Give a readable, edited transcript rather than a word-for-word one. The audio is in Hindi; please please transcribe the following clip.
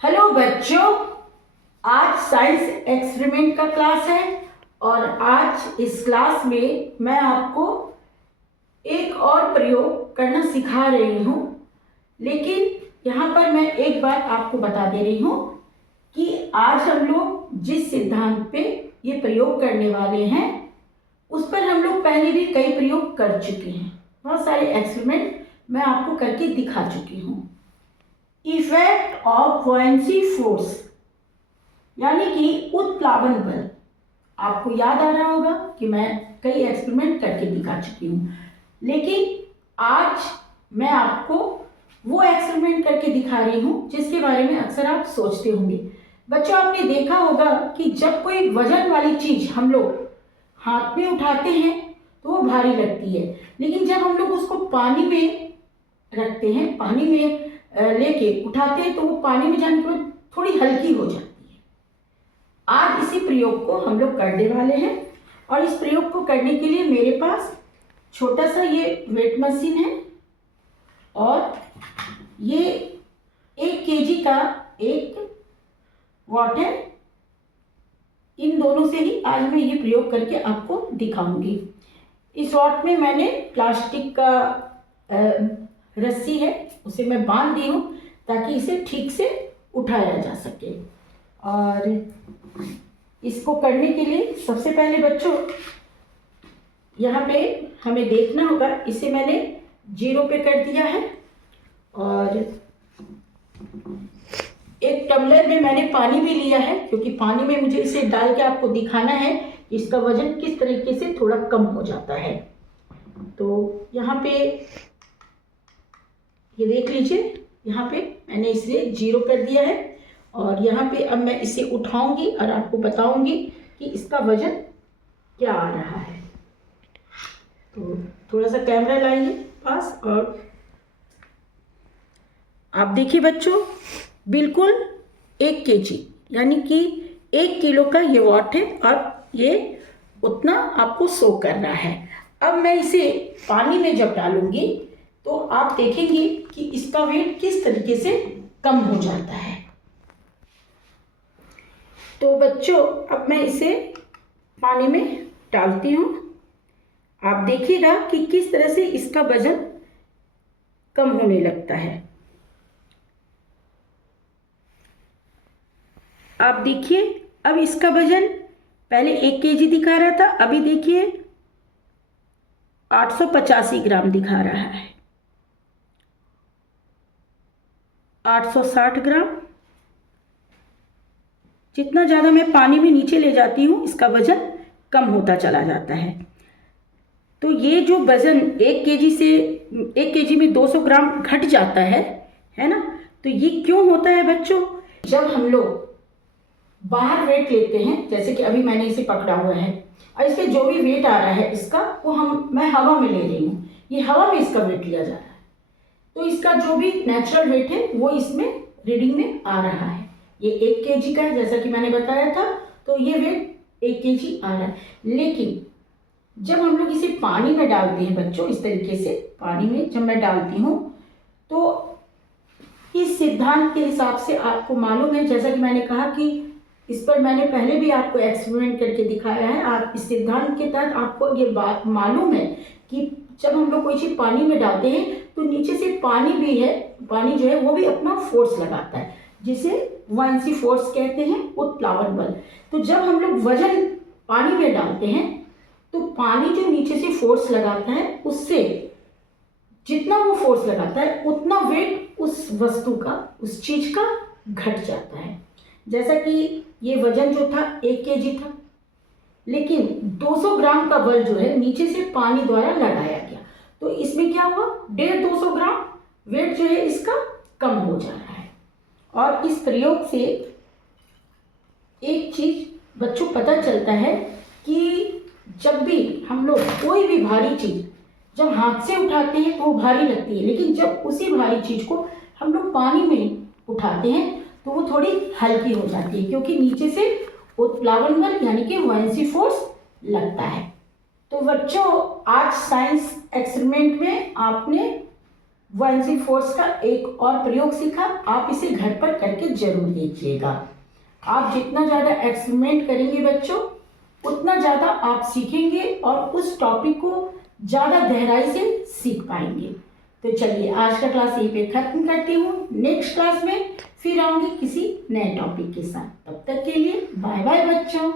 हेलो बच्चों, आज साइंस एक्सपेरिमेंट का क्लास है और आज इस क्लास में मैं आपको एक और प्रयोग करना सिखा रही हूँ। लेकिन यहाँ पर मैं एक बात आपको बता दे रही हूँ कि आज हम लोग जिस सिद्धांत पे ये प्रयोग करने वाले हैं उस पर हम लोग पहले भी कई प्रयोग कर चुके हैं। बहुत सारे एक्सपेरिमेंट मैं आपको करके दिखा चुकी हूँ। इफेक्ट ऑफ बुओयेंसी फोर्स यानी कि उत्प्लावन बल। आपको याद आ रहा होगा कि मैं कई एक्सपेरिमेंट करके दिखा चुकी हूँ, लेकिन आज मैं आपको वो एक्सपेरिमेंट करके दिखा रही हूँ जिसके बारे में अक्सर आप सोचते होंगे। बच्चों, आपने देखा होगा कि जब कोई वजन वाली चीज हम लोग हाथ में उठाते हैं तो वो भारी लगती है, लेकिन जब हम लोग उसको पानी में रखते हैं, पानी में लेके उठाते हैं तो वो पानी में जाने के बाद थोड़ी हल्की हो जाती है। आज इसी प्रयोग को हम लोग करने वाले हैं और इस प्रयोग को करने के लिए मेरे पास छोटा सा ये वेट मशीन है और ये 1 kg का एक वॉट है। इन दोनों से ही आज मैं ये प्रयोग करके आपको दिखाऊंगी। इस वॉट में मैंने प्लास्टिक का रस्सी है, उसे मैं बांध दी हूँ ताकि इसे ठीक से उठाया जा सके। और इसको करने के लिए सबसे पहले बच्चों यहाँ पे हमें देखना होगा, इसे मैंने 0 पे कर दिया है और एक टम्बलर में मैंने पानी भी लिया है, क्योंकि पानी में मुझे इसे डाल के आपको दिखाना है कि इसका वजन किस तरीके से थोड़ा कम हो जाता है। तो यहाँ पे ये देख लीजिए, यहाँ पे मैंने इसे 0 कर दिया है और यहाँ पे अब मैं इसे उठाऊंगी और आपको बताऊंगी कि इसका वजन क्या आ रहा है। तो थोड़ा सा कैमरा लाइए पास और आप देखिए बच्चों, बिल्कुल 1 kg यानी कि 1 किलो का ये वॉट है और ये उतना आपको शो कर रहा है। अब मैं इसे पानी में जब डालूंगी तो आप देखेंगे कि इसका वेट किस तरीके से कम हो जाता है। तो बच्चों, अब मैं इसे पानी में डालती हूँ। आप देखिएगा कि किस तरह से इसका वजन कम होने लगता है। आप देखिए, अब इसका वजन पहले 1 kg दिखा रहा था, अभी देखिए 885 ग्राम दिखा रहा है। 860 ग्राम। जितना ज़्यादा मैं पानी में नीचे ले जाती हूँ इसका वजन कम होता चला जाता है। तो ये जो वजन 1 kg से 1 kg में 200 ग्राम घट जाता है ना। तो ये क्यों होता है बच्चों? जब हम लोग बाहर वेट लेते हैं, जैसे कि अभी मैंने इसे पकड़ा हुआ है और इसके जो भी वेट आ रहा है इसका वो मैं हवा में ले रही हूँ, ये हवा में इसका वेट लिया जा रहा है, तो इसका जो भी नेचुरल वेट है वो इसमें रीडिंग में आ रहा है। ये 1 kg का है जैसा कि मैंने बताया था, तो ये वेट 1 kg आ रहा है। लेकिन जब हम लोग इसे पानी में डालते हैं बच्चों, इस तरीके से पानी में जब मैं डालती हूँ तो इस सिद्धांत के हिसाब से आपको मालूम है, जैसा कि मैंने कहा कि इस पर मैंने पहले भी आपको एक्सपेरिमेंट करके दिखाया है। आप इस सिद्धांत के तहत आपको ये बात मालूम है कि जब हम लोग कोई चीज़ पानी में डालते हैं तो नीचे से पानी भी है, पानी जो है वो भी अपना फोर्स लगाता है, जिसे बुओयेंसी फोर्स कहते हैं, उत्प्लावन बल। तो जब हम लोग वजन पानी में डालते हैं तो पानी जो नीचे से फोर्स लगाता है उससे जितना वो फोर्स लगाता है उतना वेट उस वस्तु का, उस चीज का घट जाता है। जैसा कि ये वजन जो था 1 kg था, लेकिन 200 ग्राम का बल जो है नीचे से पानी द्वारा लगाया गया, तो इसमें क्या हुआ, 150 ग्राम वेट जो है इसका कम हो जा रहा है। और इस प्रयोग से एक चीज बच्चों पता चलता है कि जब भी हम लोग कोई भी भारी चीज जब हाथ से उठाते हैं तो वो भारी लगती है, लेकिन जब उसी भारी चीज को हम लोग पानी में उठाते हैं तो वो थोड़ी हल्की हो जाती है, क्योंकि नीचे से उत्प्लावन बल यानी कि बुओयेंसी फोर्स लगता है। तो बच्चों, आज साइंस एक्सपेरिमेंट में आपने 1G फोर्स का एक और प्रयोग सीखा। आप इसे घर पर करके जरूर देखिएगा। आप जितना ज़्यादा एक्सपेरिमेंट करेंगे बच्चों, उतना ज़्यादा आप सीखेंगे और उस टॉपिक को ज़्यादा गहराई से सीख पाएंगे। तो चलिए आज का क्लास यहीं पे खत्म करती हूँ। नेक्स्ट क्लास में फिर आऊँगी किसी नए टॉपिक के साथ। तब तक के लिए बाय बाय बच्चों।